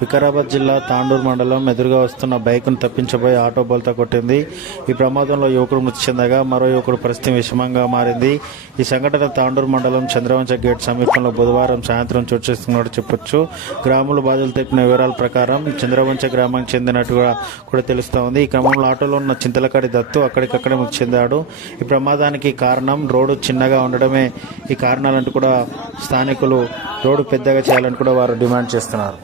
వికారాబాద్ జిల్లా తాండూరు మండలం ఎదురుగా వస్తున్న బైక్ను తప్పించబోయి ఆటో బోల్తా కొట్టింది. ఈ ప్రమాదంలో యువకుడు మృతి చెందగా మరో యువకుడు పరిస్థితి విషమంగా మారింది. ఈ సంఘటన తాండూరు మండలం చంద్రవంశ గేట్ సమీపంలో బుధవారం సాయంత్రం చోటు చేసుకున్నట్టు చెప్పొచ్చు. గ్రాముల బాధలు తెలిపిన వివరాల ప్రకారం చంద్రవంశ గ్రామానికి చెందినట్టుగా కూడా తెలుస్తోంది. ఈ క్రమంలో ఆటోలో ఉన్న చింతలకాడి దత్తు అక్కడికక్కడే మృతి చెందాడు. ఈ ప్రమాదానికి కారణం రోడ్డు చిన్నగా ఉండడమే ఈ కారణాలంటూ కూడా స్థానికులు రోడ్డు పెద్దగా చేయాలని కూడా వారు డిమాండ్ చేస్తున్నారు.